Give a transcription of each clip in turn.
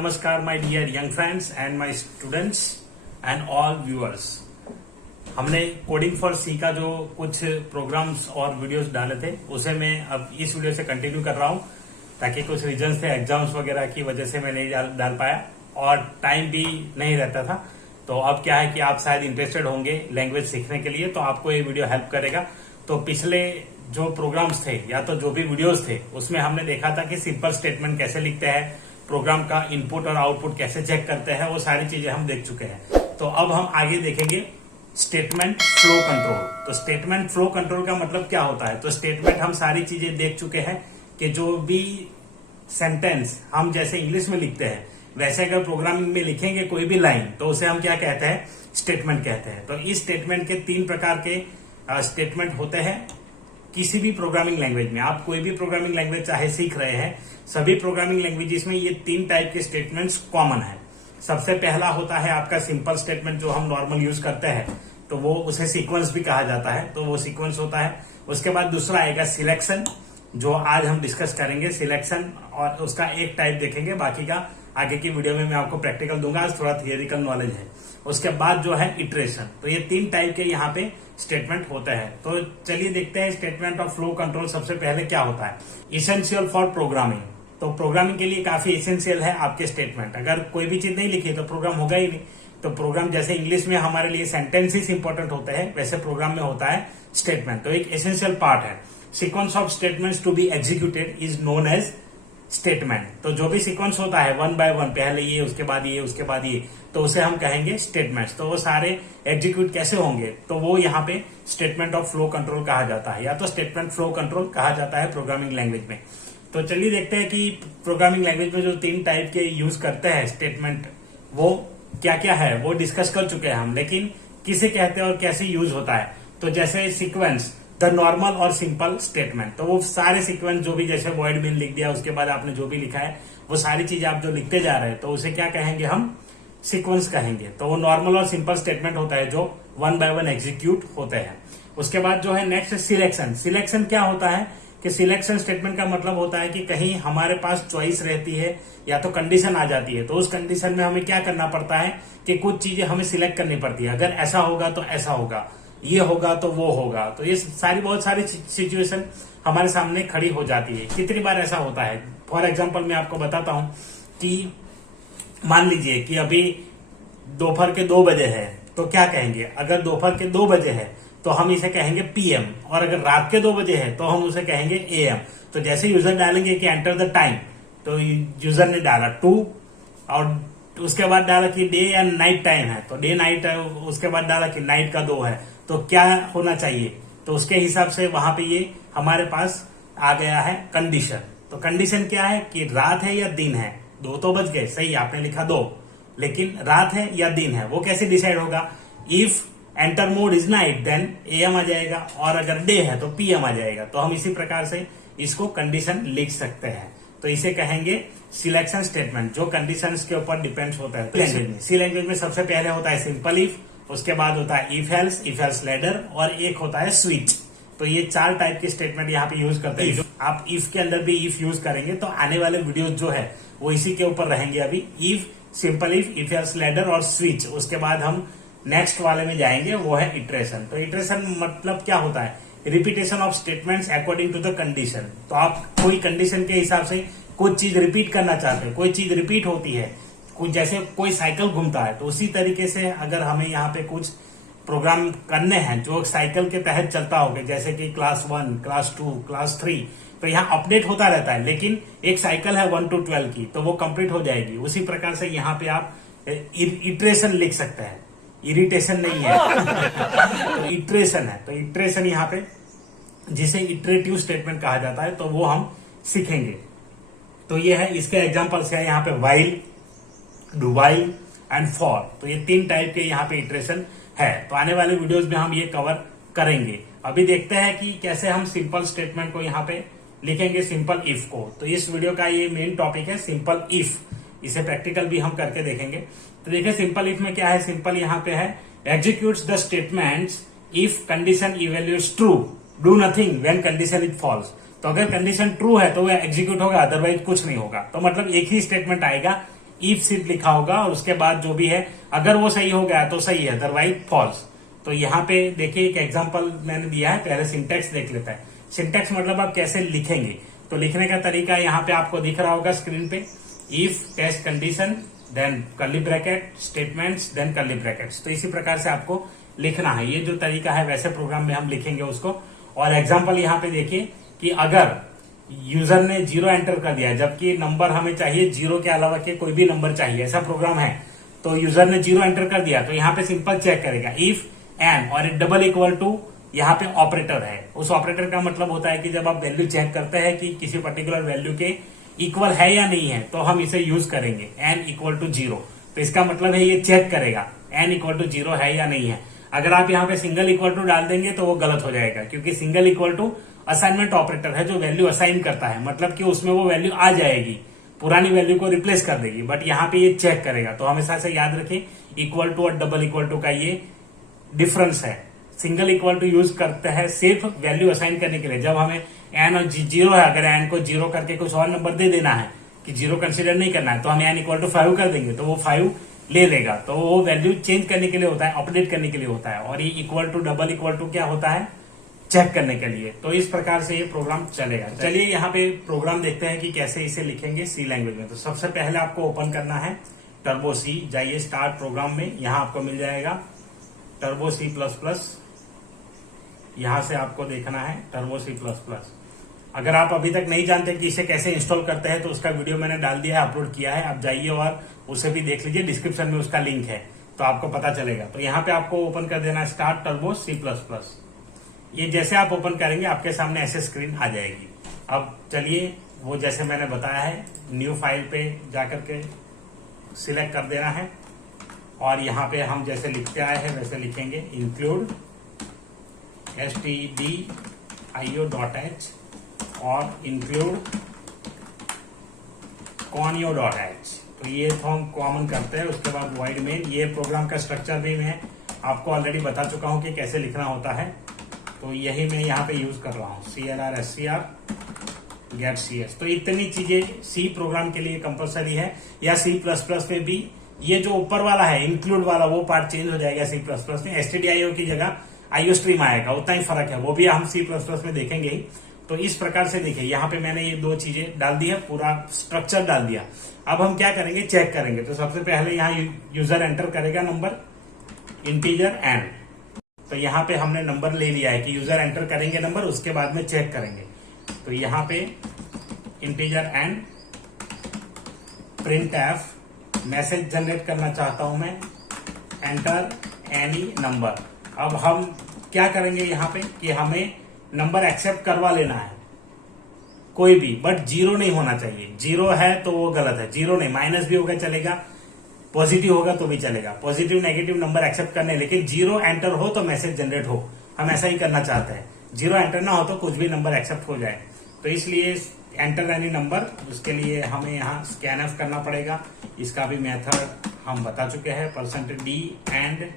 नमस्कार my dear young friends and my students and all viewers. हमने coding for C का जो कुछ प्रोग्राम्स और वीडियोस डाले थे उसे मैं अब इस वीडियो से कंटिन्यू कर रहा हूं, ताकि कुछ रीजंस थे एग्जाम्स वगैरह की वजह से मैं नहीं डाल पाया और टाइम भी नहीं रहता था। तो अब क्या है कि आप शायद इंटरेस्टेड होंगे लैंग्वेज सीखने के लिए, तो आपको ये वीडियो हेल्प करेगा। तो पिछले जो प्रोग्राम्स थे या तो जो भी वीडियोस थे उसमें हमने देखा था कि सिंपल स्टेटमेंट कैसे लिखते हैं, प्रोग्राम का इनपुट और आउटपुट कैसे चेक करते हैं, वो सारी चीजें हम देख चुके हैं। तो अब हम आगे देखेंगे स्टेटमेंट फ्लो कंट्रोल। तो स्टेटमेंट फ्लो कंट्रोल का मतलब क्या होता है। तो स्टेटमेंट हम सारी चीजें देख चुके हैं कि जो भी सेंटेंस हम जैसे इंग्लिश में लिखते हैं वैसे अगर प्रोग्रामिंग में लिखेंगे कोई भी लाइन तो उसे हम क्या कहते हैं, स्टेटमेंट कहते हैं। तो इस स्टेटमेंट के 3 प्रकार के स्टेटमेंट होते हैं किसी भी प्रोग्रामिंग लैंग्वेज में। आप कोई भी प्रोग्रामिंग लैंग्वेज चाहे सीख रहे हैं, सभी प्रोग्रामिंग लैंग्वेजेस में ये 3 टाइप के स्टेटमेंट्स कॉमन है। सबसे पहला होता है आपका सिंपल स्टेटमेंट जो हम नॉर्मल यूज करते हैं, तो वो उसे सीक्वेंस भी कहा जाता है, तो वो सीक्वेंस होता है। उसके बाद दूसरा आएगा सिलेक्शन, जो आज हम डिस्कस करेंगे सिलेक्शन, और उसका एक टाइप देखेंगे, बाकी का आगे की वीडियो में मैं आपको प्रैक्टिकल दूंगा, आज थोड़ा थियरिकल नॉलेज है। उसके बाद जो है इटरेशन। तो ये 3 टाइप के यहाँ पे स्टेटमेंट होते हैं। तो चलिए देखते हैं स्टेटमेंट ऑफ फ्लो कंट्रोल सबसे पहले क्या होता है। Essential for programming. तो प्रोग्रामिंग के लिए काफी इसेंशियल है आपके स्टेटमेंट। अगर कोई भी चीज नहीं लिखी तो प्रोग्राम होगा ही नहीं। तो प्रोग्राम जैसे इंग्लिश में हमारे लिए सेंटेंसेस इंपॉर्टेंट होते हैं, वैसे प्रोग्राम में होता है स्टेटमेंट। तो एक एसेंशियल पार्ट है। Sequence of statements to be executed is known as statement. तो जो भी सीक्वेंस होता है 1 बाय 1, पहले ये उसके बाद ये उसके बाद ये, तो उसे हम कहेंगे स्टेटमेंट्स। तो वो सारे एग्जीक्यूट कैसे होंगे, तो वो यहाँ पे स्टेटमेंट ऑफ फ्लो कंट्रोल कहा जाता है, या तो स्टेटमेंट फ्लो कंट्रोल कहा जाता है प्रोग्रामिंग लैंग्वेज में। तो चलिए देखते हैं कि प्रोग्रामिंग लैंग्वेज में जो 3 टाइप के यूज करते हैं स्टेटमेंट, वो क्या क्या है, वो डिस्कस कर चुके हैं हम, लेकिन किसे कहते हैं और कैसे यूज होता है। तो जैसे सीक्वेंस, द नॉर्मल और सिंपल स्टेटमेंट, तो वो सारे सीक्वेंस जो भी, जैसे वॉइड मेन लिख दिया उसके बाद आपने जो भी लिखा है वो सारी चीजें आप जो लिखते जा रहे हैं, तो उसे क्या कहेंगे, हम सीक्वेंस कहेंगे। तो वो नॉर्मल और सिंपल स्टेटमेंट होता है जो 1 बाय 1 एग्जीक्यूट होते हैं। उसके बाद जो है नेक्स्ट सिलेक्शन। सिलेक्शन क्या होता है कि सिलेक्शन स्टेटमेंट का मतलब होता है कि कहीं हमारे पास चॉइस रहती है या तो कंडीशन आ जाती है, तो उस कंडीशन में हमें क्या करना पड़ता है कि कुछ चीजें हमें सिलेक्ट करनी पड़ती है। अगर ऐसा होगा तो ऐसा होगा, ये होगा तो वो होगा। तो ये बहुत सारी सिचुएशन हमारे सामने खड़ी हो जाती है। कितनी बार ऐसा होता है, फॉर एग्जांपल मैं आपको बताता हूं कि मान लीजिए कि अभी दोपहर के 2 बजे है, तो क्या कहेंगे, अगर दोपहर के 2 बजे है तो हम इसे कहेंगे पीएम, और अगर रात के 2 बजे है तो हम उसे कहेंगे एएम। तो जैसे यूजर डालेंगे कि एंटर द टाइम, तो यूजर ने डाला 2, और उसके बाद डाला कि डे या नाइट टाइम है, तो डे नाइट है, उसके बाद डाला कि नाइट का 2 है, तो क्या होना चाहिए, तो उसके हिसाब से वहां पे ये हमारे पास आ गया है कंडीशन। तो कंडीशन क्या है कि रात है या दिन है। 2 तो बज गए, सही आपने लिखा 2, लेकिन रात है या दिन है वो कैसे डिसाइड होगा। If enter mode is night then AM आ जाएगा, और अगर डे है तो पीएम आ जाएगा। तो हम इसी प्रकार से इसको कंडीशन लिख सकते हैं। तो इसे कहेंगे सिलेक्शन स्टेटमेंट, जो कंडीशंस के ऊपर डिपेंड होता है लैंग्वेज में। सी लैंग्वेज में सबसे पहले होता है सिंपल इफ, उसके बाद होता है इफ एल्स लैडर, और एक होता है स्विच। तो ये 4 टाइप के स्टेटमेंट यहाँ पे यूज करते हैं। आप इफ के अंदर भी इफ यूज करेंगे तो आने वाले वीडियोस जो है वो इसी के ऊपर रहेंगे। अभी if, simple if else ladder और स्विच। उसके बाद हम नेक्स्ट वाले में जाएंगे, वो है इटरेशन। तो इटरेशन मतलब क्या होता है, repetition of statements according to the condition. तो आप कोई कंडीशन के हिसाब से कुछ चीज रिपीट करना चाहते हैं, कोई चीज रिपीट होती है, कुछ जैसे कोई साइकिल घूमता है, तो उसी तरीके से अगर हमें यहाँ पे कुछ प्रोग्राम करने हैं जो साइकिल के तहत चलता होगा, जैसे कि क्लास 1, क्लास 2, क्लास 3, तो यहाँ अपडेट होता रहता है, लेकिन एक साइकिल है 1 to 12 की, तो वो कंप्लीट हो जाएगी। उसी प्रकार से यहाँ पे आप इटरेशन लिख सकते हैं, इरिटेशन नहीं है तो इटरेशन है। तो इटरेशन यहाँ पे जिसे इटरेटिव स्टेटमेंट कहा जाता है, तो वो हम सीखेंगे। तो ये है, इसके एग्जांपल्स है यहाँ पे while, do while and for. तो ये 3 टाइप के यहाँ पे इटरेशन है। तो आने वाले वीडियोस में हम ये कवर करेंगे। अभी देखते हैं कि कैसे हम सिंपल स्टेटमेंट को यहाँ पे लिखेंगे, सिंपल इफ को। तो इस वीडियो का ये मेन टॉपिक है सिंपल इफ, इसे प्रैक्टिकल भी हम करके देखेंगे। तो देखिए सिंपल इफ में क्या है, सिंपल यहाँ पे है executes the statements if condition evaluates true, do nothing when condition is false. तो अगर कंडीशन ट्रू है तो वो एग्जीक्यूट होगा, अदरवाइज कुछ नहीं होगा। तो मतलब एक ही स्टेटमेंट आएगा इफ सिर्फ लिखा होगा और उसके बाद जो भी है अगर वो सही हो गया तो सही है, अदरवाइज फॉल्स। तो यहाँ पे देखिए एक एग्जांपल मैंने दिया है, पहले सिंटेक्स देख लेता है। सिंटेक्स मतलब आप कैसे लिखेंगे, तो लिखने का तरीका यहाँ पे आपको दिख रहा होगा स्क्रीन पे, if test condition then curly bracket statements then curly brackets. तो इसी प्रकार से आपको लिखना है, ये जो तरीका है वैसे प्रोग्राम में हम लिखेंगे उसको। और एग्जाम्पल यहाँ पे देखिए कि अगर यूजर ने 0 एंटर कर दिया जबकि नंबर हमें चाहिए 0 के अलावा के कोई भी नंबर चाहिए, ऐसा प्रोग्राम है, तो यूजर ने 0 एंटर कर दिया तो यहाँ पे सिंपल चेक करेगा इफ एन और डबल इक्वल टू यहाँ पे ऑपरेटर है। उस ऑपरेटर का मतलब होता है कि जब आप वैल्यू चेक करते हैं कि किसी पर्टिकुलर वैल्यू के इक्वल है या नहीं है तो हम इसे यूज करेंगे एन इक्वल टू 0। तो इसका मतलब है ये चेक करेगा एन इक्वल टू 0 है या नहीं है। अगर आप यहाँ पे सिंगल इक्वल टू डाल देंगे तो वो गलत हो जाएगा, क्योंकि single equal to assignment operator है जो वैल्यू असाइन करता है, मतलब कि उसमें वो वैल्यू आ जाएगी, पुरानी वैल्यू को रिप्लेस कर देगी, बट यहाँ पे ये चेक करेगा। तो हमेशा से याद रखें इक्वल टू और डबल इक्वल टू का ये डिफरेंस है। सिंगल इक्वल टू यूज करते हैं सिर्फ वैल्यू असाइन करने के लिए, जब हमें एन और 0 है, अगर एन को 0 करके कुछ और नंबर दे देना है कि 0 कंसिडर नहीं करना है तो हम एन इक्वल टू 5 कर देंगे तो वो 5 ले लेगा। तो वो वैल्यू चेंज करने के लिए होता है, अपडेट करने के लिए होता है। और ये equal to double equal to क्या होता है, चेक करने के लिए। तो इस प्रकार से ये प्रोग्राम चलेगा। चलिए यहाँ पे प्रोग्राम देखते हैं कि कैसे इसे लिखेंगे सी लैंग्वेज में। तो सबसे पहले आपको ओपन करना है टर्बो सी, जाइए स्टार्ट प्रोग्राम में, यहाँ आपको मिल जाएगा टर्बो C++। यहां से आपको देखना है टर्बो C++। अगर आप अभी तक नहीं जानते कि इसे कैसे इंस्टॉल करते हैं तो उसका वीडियो मैंने डाल दिया है, अपलोड किया है, आप जाइए और उसे भी देख लीजिए, डिस्क्रिप्शन में उसका लिंक है तो आपको पता चलेगा। तो यहाँ पे आपको ओपन कर देना है स्टार्ट टर्बो C++। ये जैसे आप ओपन करेंगे आपके सामने ऐसे स्क्रीन आ जाएगी। अब चलिए वो जैसे मैंने बताया है न्यू फाइल पे जाकर के सिलेक्ट कर देना है और यहाँ पे हम जैसे लिखते आए हैं वैसे लिखेंगे include stdio.h और include conio.h। तो ये तो हम कॉमन करते हैं, उसके बाद void main। ये प्रोग्राम का स्ट्रक्चर भी मैं आपको ऑलरेडी बता चुका हूं कि कैसे लिखना होता है, तो यही मैं यहाँ पे यूज कर रहा हूँ CLR SCR get CS। तो इतनी चीजें सी प्रोग्राम के लिए कंपलसरी है, या C++ पे भी ये जो ऊपर वाला है इंक्लूड वाला वो पार्ट चेंज हो जाएगा C++ में, stdio की जगह IOStream आएगा, उतना ही फर्क है, वो भी हम C++ में देखेंगे ही। तो इस प्रकार से देखिए यहाँ पे मैंने ये दो चीजें डाल दी है, पूरा स्ट्रक्चर डाल दिया। अब हम क्या करेंगे, चेक करेंगे। तो सबसे पहले यहाँ यूजर एंटर करेगा नंबर इंटीजर एन। तो यहाँ पे हमने नंबर ले लिया है कि यूजर एंटर करेंगे नंबर, उसके बाद में चेक करेंगे। तो यहाँ पे integer n print f, message generate करना चाहता हूं मैं, एंटर एनी नंबर। अब हम क्या करेंगे यहाँ पे कि हमें नंबर एक्सेप्ट करवा लेना है कोई भी, बट 0 नहीं होना चाहिए। 0 है तो वो गलत है, 0 नहीं, माइनस भी होगा चलेगा, पॉजिटिव होगा तो भी चलेगा, पॉजिटिव नेगेटिव नंबर एक्सेप्ट करने, लेकिन 0 एंटर हो तो मैसेज जनरेट हो, हम ऐसा ही करना चाहते हैं। 0 एंटर ना हो तो कुछ भी नंबर एक्सेप्ट हो जाए। तो इसलिए एंटर एनी नंबर, उसके लिए हमें यहाँ स्कैनफ करना पड़ेगा। इसका भी मेथड हम बता चुके हैं, %d एंड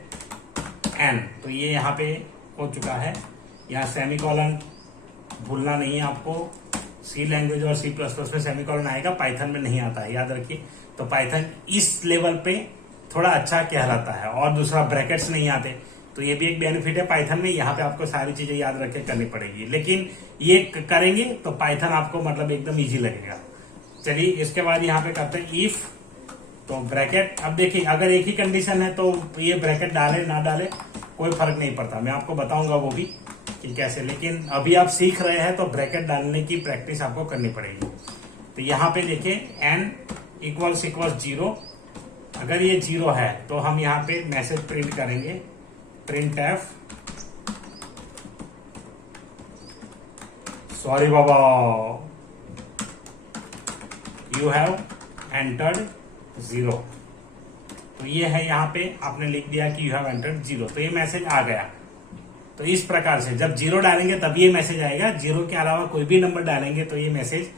n। तो ये यहाँ पे हो चुका है। यहाँ सेमीकोलन भूलना नहीं है आपको, सी लैंग्वेज और C++ में सेमीकोलन आएगा, पाइथन में नहीं आता है, याद रखिए। तो पाइथन इस लेवल पे थोड़ा अच्छा कहलाता है। और दूसरा ब्रैकेट्स नहीं आते, तो ये भी एक बेनिफिट है पाइथन में। यहाँ पे आपको सारी चीजें याद रख के करनी पड़ेगी, लेकिन ये करेंगे तो पाइथन आपको मतलब एकदम इजी लगेगा। चलिए इसके बाद यहाँ पे करते हैं इफ, तो ब्रैकेट। अब देखिए अगर एक ही कंडीशन है तो ये ब्रैकेट डाले ना डाले कोई फर्क नहीं पड़ता, मैं आपको बताऊंगा वो भी कि कैसे। लेकिन अभी आप सीख रहे हैं तो ब्रैकेट डालने की प्रैक्टिस आपको करनी पड़ेगी। तो यहाँ पे देखिए n इक्वल्स 0, अगर ये 0 है तो हम यहाँ पे मैसेज प्रिंट करेंगे, print F, sorry Baba, you have entered 0। तो ये है, यहाँ पे आपने लिख दिया कि यू हैव एंटर्ड 0, तो ये मैसेज आ गया। तो इस प्रकार से जब 0 डालेंगे तब ये मैसेज आएगा, 0 के अलावा कोई भी नंबर डालेंगे तो ये मैसेज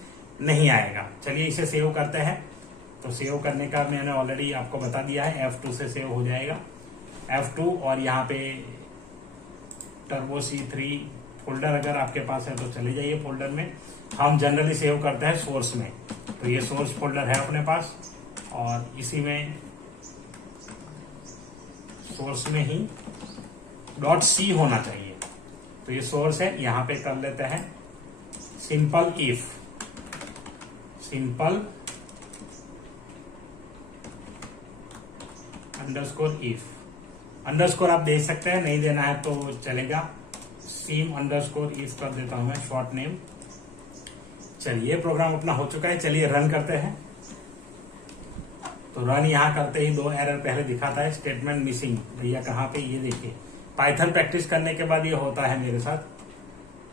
नहीं आएगा। चलिए इसे सेव करते हैं। तो सेव करने का मैंने ऑलरेडी आपको बता दिया है, F2 से सेव हो जाएगा, F2। और यहाँ पे टर्बो C3 फोल्डर अगर आपके पास है तो चले जाइए फोल्डर में। हम जनरली सेव करते हैं सोर्स में, तो ये सोर्स फोल्डर है अपने पास। और इसी में सोर्स में ही .c होना चाहिए। तो ये सोर्स है, यहां पे कर लेते हैं simple if, simple underscore if. Underscore आप दे सकते हैं, नहीं देना है तो चलेगा। सिम अंडरस्कोर इफ कर देता हूं मैं, शॉर्ट नेम। चलिए प्रोग्राम अपना हो चुका है, चलिए रन करते हैं। तो रन यहां करते ही 2 एरर पहले दिखाता है, स्टेटमेंट मिसिंग। भैया कहाँ पे, ये देखिए पाइथन प्रैक्टिस करने के बाद ये होता है मेरे साथ,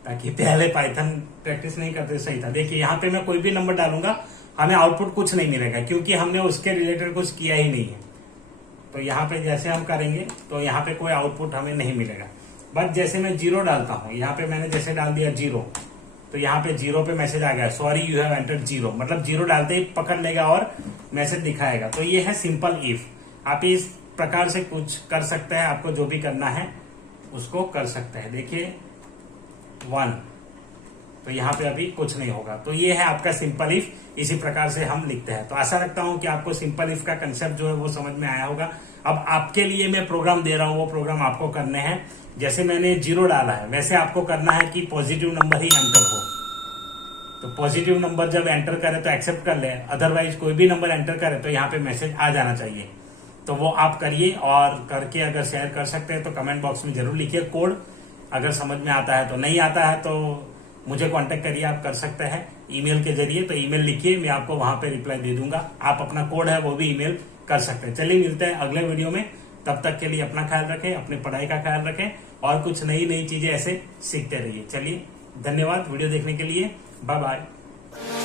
ताकि पहले पाइथन प्रैक्टिस नहीं करते सही था। देखिए यहाँ पे मैं कोई भी नंबर डालूंगा, हमें आउटपुट कुछ नहीं मिलेगा, क्योंकि हमने उसके रिलेटेड कुछ किया ही नहीं है। तो यहाँ पे जैसे हम करेंगे तो यहाँ पे कोई आउटपुट हमें नहीं मिलेगा। बट जैसे मैं 0 डालता हूँ, यहाँ पे मैंने जैसे डाल दिया 0, तो यहाँ पे 0 पे मैसेज आ गया, सॉरी यू हैव एंटर्ड 0, मतलब 0 डालते ही पकड़ लेगा और मैसेज दिखाएगा। तो ये है सिंपल इफ। आप इस प्रकार से कुछ कर सकते हैं, आपको जो भी करना है उसको कर सकते हैं। देखिए 1, तो यहाँ पे अभी कुछ नहीं होगा। तो ये है आपका सिंपल इफ, इसी प्रकार से हम लिखते हैं। तो आशा रखता हूं कि आपको सिंपल इफ का कंसेप्ट जो है वो समझ में आया होगा। अब आपके लिए मैं प्रोग्राम दे रहा हूं, वो प्रोग्राम आपको करने हैं। जैसे मैंने 0 डाला है, वैसे आपको करना है कि पॉजिटिव नंबर ही एंटर हो। तो पॉजिटिव नंबर जब एंटर करे तो एक्सेप्ट कर ले, अदरवाइज कोई भी नंबर एंटर करे तो यहाँ पे मैसेज आ जाना चाहिए। तो वो आप करिए, और करके अगर शेयर कर सकते हैं तो कमेंट बॉक्स में जरूर लिखिए कोड। अगर समझ में आता है तो, नहीं आता है तो मुझे कांटेक्ट करिए, आप कर सकते हैं ईमेल के जरिए। तो ईमेल लिखिए, मैं आपको वहां पे रिप्लाई दे दूंगा। आप अपना कोड है वो भी ईमेल कर सकते हैं। चलिए मिलते हैं अगले वीडियो में, तब तक के लिए अपना ख्याल रखें, अपनी पढ़ाई का ख्याल रखें, और कुछ नई नई चीजें ऐसे सीखते रहिए। चलिए धन्यवाद वीडियो देखने के लिए, बाय बाय।